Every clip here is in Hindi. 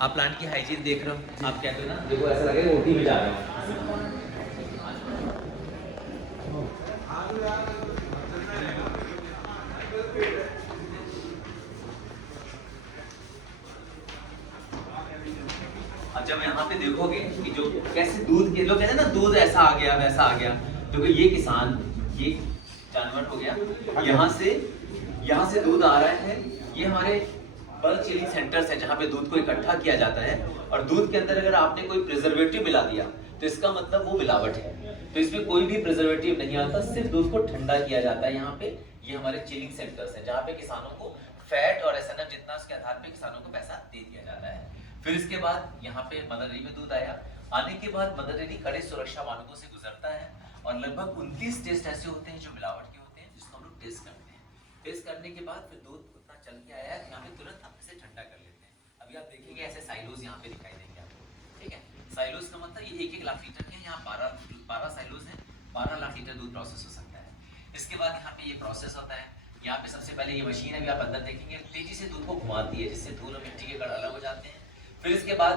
आप प्लांट की हाइजीन देख रहे हो, आप कहते हो ना, देखो ऐसा लगेगा ओटी में जा रहे हो। अब जब यहाँ पे देखोगे कि जो कैसे दूध के लोग कहते हैं ना, दूध ऐसा आ गया वैसा आ गया, देखो ये किसान, ये जानवर हो गया, यहाँ से दूध आ रहा है। ये हमारे बल्क चिलिंग सेंटर्स है जहाँ पे दूध को इकट्ठा किया जाता है। और दूध के अंदर अगर आपने कोई प्रिजर्वेटिव मिला दिया तो इसका मतलब वो मिलावट है। तो इसमें कोई भी प्रिजर्वेटिव नहीं आता, सिर्फ दूध को ठंडा किया जाता है यहाँ पे। ये हमारे चिलिंग सेंटर्स है जहाँ पे किसानों को फैट और एसएनएफ जितना उसके आधार पे किसानों को पैसा दे दिया जाता है। फिर इसके बाद यहाँ पे मदर डेयरी में दूध आया। आने के बाद मदर डेयरी कड़े सुरक्षा मानकों से गुजरता है और लगभग 29 टेस्ट ऐसे होते हैं जो मिलावट के होते हैं, जिसको हम लोग टेस्ट करते हैं। टेस्ट करने के बाद फिर दूध उतना चल के आया है, यहाँ पे तुरंत हम इसे ठंडा कर लेते हैं। अभी आप देखेंगे ऐसे साइलोज यहाँ पे दिखाई देंगे आपको, ठीक है। साइलोज का मतलब ये 1-1 लाख लीटर के, यहाँ 12 साइलोज हैं, 12 लाख लीटर दूध प्रोसेस हो सकता है। इसके बाद यहाँ पे ये प्रोसेस होता है। यहाँ पे सबसे पहले ये मशीन है, अभी आप अंदर देखेंगे, तेजी से दूध को घुमाती है जिससे धूल और मिट्टी के कण अलग हो जाते हैं। फिर इसके बाद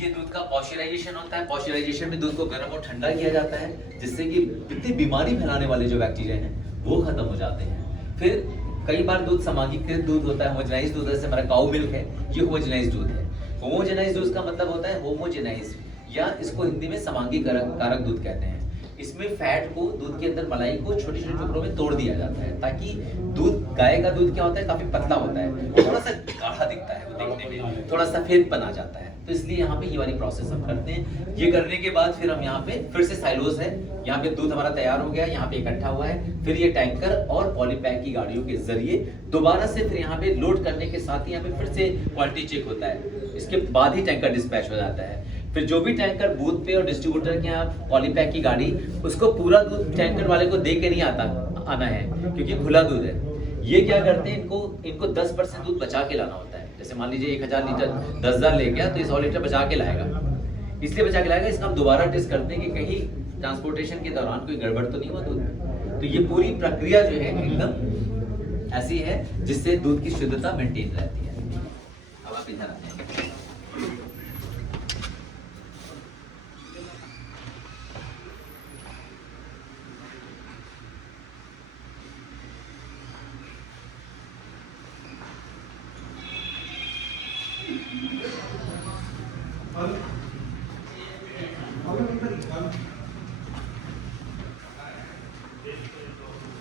ये दूध का पॉस्चराइजेशन होता है। पॉस्चराइजेशन में दूध को गर्म और ठंडा किया जाता है जिससे कि इतनी बीमारी फैलाने वाले जो बैक्टीरिया हैं वो खत्म हो जाते हैं। फिर कई बार दूध समांगीकृत दूध होता है, होमोजेनाइज दूध, जैसे हमारा काऊ मिल्क है, ये होमोजेनाइज दूध है। होमोजेनाइज दूध का मतलब होता है होमोजेनाइज, या इसको हिंदी में समांगीकारक दूध कहते हैं। इसमें फैट को, दूध के अंदर मलाई को छोटे छोटे टुकड़ों में तोड़ दिया जाता है ताकि दूध, गाय का दूध क्या होता है, काफी पतला होता है, थोड़ा सा गाढ़ा दिखता है, वो देखने में थोड़ा सफेद आ जाता है। तो इसलिए यहाँ पे ये वाली प्रोसेस हम करते हैं। ये करने के बाद फिर हम यहाँ पे फिर से साइलोज है, यहाँ पे दूध हमारा तैयार हो गया, यहाँ पे इकट्ठा हुआ है। फिर ये टैंकर और पॉलीपैक की गाड़ियों के जरिए दोबारा से फिर यहाँ पे लोड करने के साथ ही यहाँ पे फिर से क्वालिटी चेक होता है। इसके बाद ही टैंकर डिस्पैच हो जाता है। फिर जो भी टैंकर बूथ पे और डिस्ट्रीब्यूटर के यहाँ पॉलीपैक की गाड़ी, उसको पूरा दूध टैंकर वाले को दे के नहीं आना है क्योंकि खुला दूध है। ये क्या करते हैं, इनको 10% दूध बचा के लाना होता है। जैसे मान लीजिए 1000 लीटर 10,000 ले गया तो ये 100 लीटर बचा के लाएगा। इसलिए बचा के लाएगा, इसका हम दोबारा टेस्ट करते हैं कि कहीं ट्रांसपोर्टेशन के दौरान कोई गड़बड़ तो नहीं हुआ दूध। तो ये पूरी प्रक्रिया जो है एकदम ऐसी है जिससे दूध की शुद्धता मेंटेन रहती है। अब आप इधर आते हैं।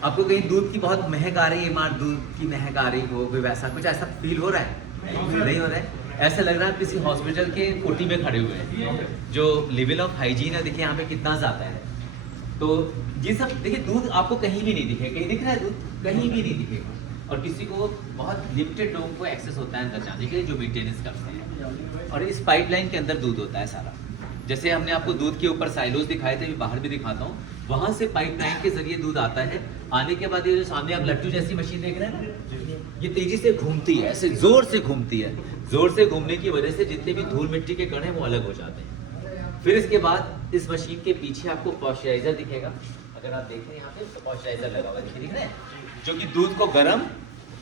आपको कहीं दूध की बहुत महक आ रही है, मार दूध की महक आ रही हो, कोई वैसा कुछ ऐसा फील हो रहा है? नहीं हो रहा है। ऐसा लग रहा है आप किसी हॉस्पिटल के ओटी में खड़े हुए हैं। जो लेवल ऑफ हाइजीन है देखिए यहाँ पे कितना ज़्यादा है। तो ये सब देखिए, दूध आपको कहीं भी नहीं दिखेगा। कहीं दिख रहा है दूध? कहीं भी नहीं दिखेगा। और किसी को, बहुत लिमिटेड लोगों को एक्सेस होता है अंदर जाने के लिए जो मेंटेनेंस करते हैं। और इस पाइपलाइन के अंदर दूध होता है सारा। जैसे हमने आपको दूध के ऊपर साइलोज दिखाए थे, बाहर भी दिखाता हूँ, वहां से पाइपलाइन के जरिए दूध आता है। आने के बाद ये जो सामने आप लट्टू जैसी मशीन देख रहे हैं ना, ये तेजी से घूमती है, ऐसे जोर से घूमती है। जोर से घूमने की वजह से जितने भी धूल मिट्टी के कण हैं वो अलग हो जाते हैं। फिर इसके बाद इस मशीन के पीछे आपको पॉस्चराइजर दिखेगा। अगर आप देखें यहाँ पे तो पॉस्चराइजर लगा हुआ दिख रहा है, जो कि दूध को गर्म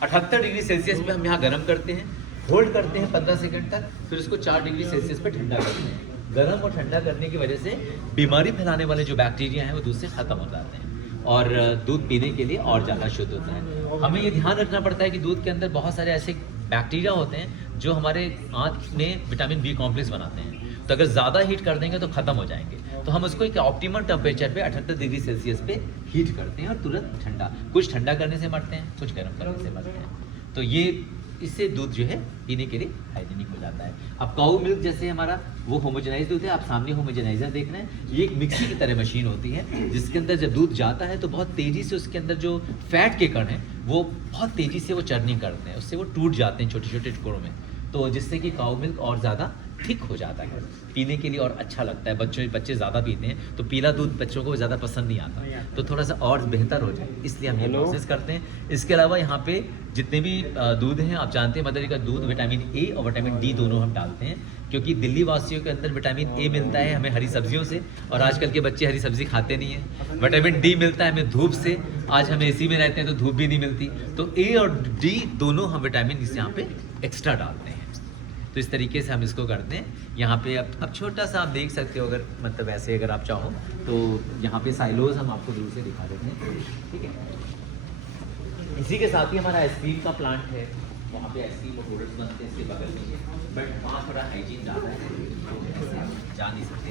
78 डिग्री सेल्सियस पे हम यहाँ गर्म करते हैं, होल्ड करते हैं 15 सेकंड तक, फिर उसको 4 डिग्री सेल्सियस पे ठंडा करते हैं। गर्म और ठंडा करने की वजह से बीमारी फैलाने वाले जो बैक्टीरिया हैं वो दूध से खत्म हो जाते हैं और दूध पीने के लिए और ज़्यादा शुद्ध होता है। हमें ये ध्यान रखना पड़ता है कि दूध के अंदर बहुत सारे ऐसे बैक्टीरिया होते हैं जो हमारे आँत में विटामिन बी कॉम्प्लेक्स बनाते हैं। तो अगर ज़्यादा हीट कर देंगे तो ख़त्म हो जाएंगे। तो हम उसको एक ऑप्टिमल टेम्परेचर पे 78 डिग्री सेल्सियस पे हीट करते हैं और तुरंत ठंडा, कुछ ठंडा करने से मरते हैं, कुछ गर्म करने से मरते हैं। तो ये इससे दूध जो है पीने के लिए हाइजीनिक हो जाता है। अब काऊ मिल्क जैसे हमारा वो होमोजेनाइज दूध है, आप सामने होमोजेनाइजर देख रहे हैं। ये एक मिक्सी की तरह मशीन होती है जिसके अंदर जब दूध जाता है तो बहुत तेज़ी से उसके अंदर जो फैट के कण हैं वो बहुत तेज़ी से वो चर्निंग करते हैं, उससे वो टूट जाते हैं छोटे छोटे टुकड़ों में, तो जिससे कि काऊ मिल्क और ज़्यादा थिक हो जाता है, पीने के लिए और अच्छा लगता है। बच्चे ज़्यादा पीते हैं तो पीला दूध बच्चों को ज़्यादा पसंद नहीं आता, तो थोड़ा सा और बेहतर हो जाए इसलिए हम ये प्रोसेस करते हैं। इसके अलावा यहाँ पे जितने भी दूध हैं, आप जानते हैं मदर का दूध विटामिन ए और विटामिन डी दोनों हम डालते हैं, क्योंकि दिल्ली वासियों के अंदर विटामिन ए मिलता है हमें हरी सब्जियों से, और आजकल के बच्चे हरी सब्जी खाते नहीं हैं। विटामिन डी मिलता है हमें धूप से, आज हम एसी में रहते हैं तो धूप भी नहीं मिलती, तो ए और डी दोनों हम विटामिन इस यहाँ पे एक्स्ट्रा डालते हैं। तो इस तरीके से हम इसको करते हैं। यहाँ पे अब छोटा सा आप देख सकते हो, अगर मतलब ऐसे अगर आप चाहो तो यहाँ पे साइलोज हम आपको दूर से दिखा देते हैं, ठीक है। इसी के साथ ही हमारा आइसक्रीम का प्लांट है, वहाँ पे आइसक्रीम और प्रोडक्ट्स बनते हैं इसके बगल में, बट वहाँ थोड़ा हाइजीन ज़्यादा है तो ऐसे जा नहीं सकते।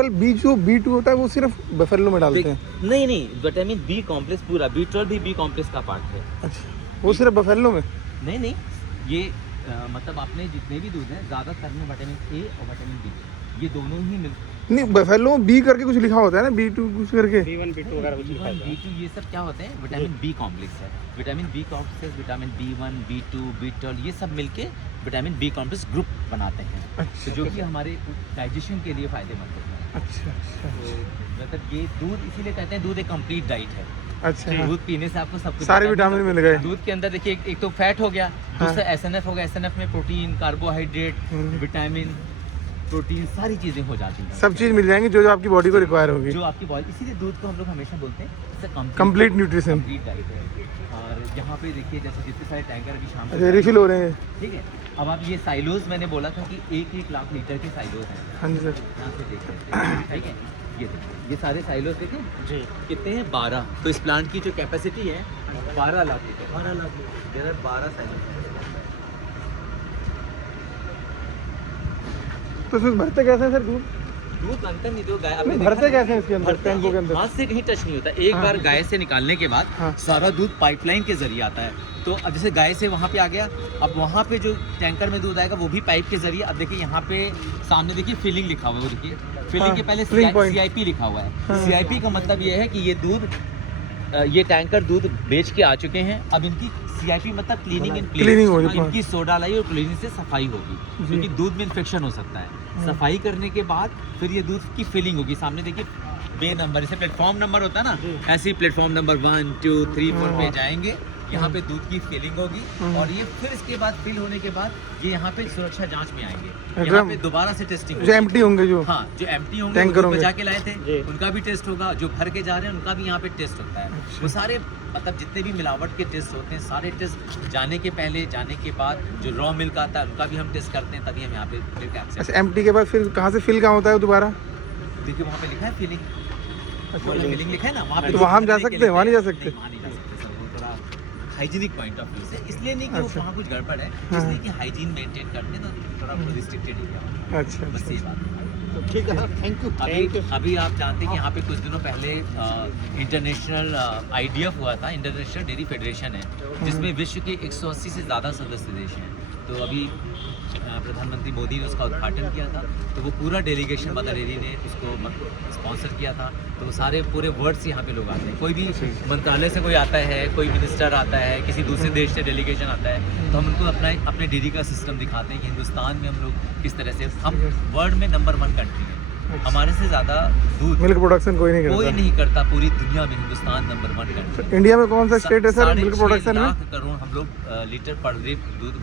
B2 होता है वो सिर्फ बफेलो में डालते हैं? नहीं, विटामिन बी कॉम्प्लेक्स पूरा, B12 भी बी कॉम्प्लेक्स का पार्ट है। अच्छा, वो सिर्फ बफेलो में? नहीं, ये मतलब आपने जितने भी दूध हैं ज़्यादातर में विटामिन ए और विटामिन बी ये दोनों ही मिलते हैं। नहीं, बफेलो में बी करके कुछ लिखा होता है ना, B2 कुछ करके, B1 B2 वगैरह कुछ लिखा होता है। B2 ये सब क्या होते हैं, विटामिन बी कॉम्प्लेक्स है। Vitamin B complex, vitamin B1 B2 B12 ये सब मिलके विटामिन बी कॉम्प्लेक्स ग्रुप बनाते हैं। अच्छा, तो जो कि हमारे डाइजेशन के लिए फ़ायदेमंद होता है। अच्छा। तो मतलब ये दूध इसीलिए कहते हैं दूध एक कंप्लीट डाइट है। अच्छा, हाँ। दूध पीने से आपको सब कुछ सारे विटामिन मिल गए। दूध के अंदर देखिए एक तो फैट हो गया, दूसरा SNF हो गया, SNF में प्रोटीन, कार्बोहाइड्रेट, विटामिन, प्रोटीन सारी चीज़ें हो जाती हैं, सब चीज़ मिल जाएंगी जो आपकी बॉडी को रिक्वायर होगी, जो आपकी बॉडी। इसीलिए दूध को हम लोग हमेशा बोलते हैं कंप्लीट न्यूट्रिशन, कंप्लीट डाइट है। और यहाँ पे देखिए जैसे जितने सारे टैंकर अभी शाम अच्छा रिफिल हो रहे हैं, ठीक है। अब आप ये साइलोज मैंने बोला था कि 1-1 लाख लीटर के साइलोज हैं, हाँ जी सर, यहाँ से देख सकते हैं, ठीक है। ये देखिए ये सारे साइलोज देखें जी, कितने हैं, 12। तो इस प्लांट की जो कैपेसिटी है 12 लाख लीटर, 12 साइलोज। तो उसमें भरते कैसे हैं सर दूध? दूध बनता नहीं, तो गाय नहीं, भरते कैसे हैं इसके अंदर, टैंकों के अंदर? हाथ से कहीं टच नहीं होता। एक हाँ। बार गाय से निकालने के बाद हाँ। सारा दूध पाइपलाइन के जरिए आता है। तो अब जैसे गाय से वहाँ पे आ गया, अब वहाँ पे जो टैंकर में दूध आएगा वो भी पाइप के जरिए। अब देखिए यहाँ पे सामने देखिए फिलिंग लिखा हुआ है, वो देखिए फिलिंग हाँ, के पहले filling point। CIP लिखा हुआ है। हाँ। CIP का मतलब ये है कि ये दूध ये टैंकर दूध बेच के आ चुके हैं। अब इनकी CIP मतलब क्लीनिंग एंड Cleaning हो रही है। इनकी सोडा लाई और क्लीनिंग से सफाई होगी, क्योंकि दूध में इन्फेक्शन हो सकता है। सफाई करने के बाद फिर ये दूध की फिलिंग होगी। सामने देखिए बे नंबर, जैसे प्लेटफॉर्म नंबर होता है ना, ऐसे ही प्लेटफॉर्म नंबर 1 2 3 4 पे जाएंगे। यहाँ पे दूध की फिलिंग होगी और ये फिर इसके बाद फिल होने के बाद ये यहाँ पे सुरक्षा जांच में आएंगे। यहाँ पे दोबारा से टेस्टिंग जो एम्प्टी होंगे, जो हाँ जो एम्प्टी होंगे टैंकर वो होंगे, बचा के लाए थे जी। उनका भी टेस्ट होगा, जो भर के जा रहे हैं उनका भी यहाँ पे टेस्ट होता है। वो सारे मतलब जितने भी मिलावट के टेस्ट होते हैं सारे टेस्ट जाने के पहले, जाने के बाद जो रॉ मिल्क आता है उनका भी हम टेस्ट करते हैं, तभी हम यहाँ पे मिल्क एक्सेप्ट। अच्छा एम्प्टी के बाद फिर कहाँ से फिल कहाँ होता है दोबारा? देखिए वहाँ पे लिखा है फिलिंग, अच्छा, फिलिंग लिखा है ना वहाँ पे। तो वहाँ हम जा सकते हैं, वहाँ नहीं जा सकते? वहाँ नहीं जा सकते सर, वो थोड़ा हाइजीनिक पॉइंट ऑफ व्यू से, इसलिए नहीं कि वो अच्छा। वहाँ कुछ गड़बड़ है, हाँ। इसलिए कि हाइजीन मेंटेन करते हैं तो थोड़ा रिस्ट्रिक्टेड एरिया, अच्छा, बस ये बात है। तो ठीक है सर, थैंक यू। अभी आप जानते हैं कि यहाँ पे कुछ दिनों पहले इंटरनेशनल IDF हुआ था, इंटरनेशनल डेयरी फेडरेशन है, जिसमें विश्व के 180 से ज़्यादा सदस्य देश हैं। तो अभी प्रधानमंत्री मोदी ने उसका उद्घाटन किया था, तो वो पूरा डेलीगेशन मदर डेयरी ने उसको स्पॉन्सर किया था। तो वो सारे पूरे वर्ल्ड से यहाँ पे लोग आते हैं, कोई भी मंत्रालय से कोई आता है, कोई मिनिस्टर आता है, किसी दूसरे देश से डेलीगेशन आता है, तो हम उनको अपने डेयरी का सिस्टम दिखाते हैं कि हिंदुस्तान में हम लोग किस तरह से, हम वर्ल्ड में नंबर 1 कंट्री है, हमारे से ज़्यादा दूध मिल्क प्रोडक्शन कोई नहीं करता पूरी दुनिया में, हिंदुस्तान नंबर 1 कंट्री। इंडिया में कौन सा स्टेट है सर मिल्क प्रोडक्शन में? 6.5 लाख करोड़ हम लोग लीटर पर डे दूध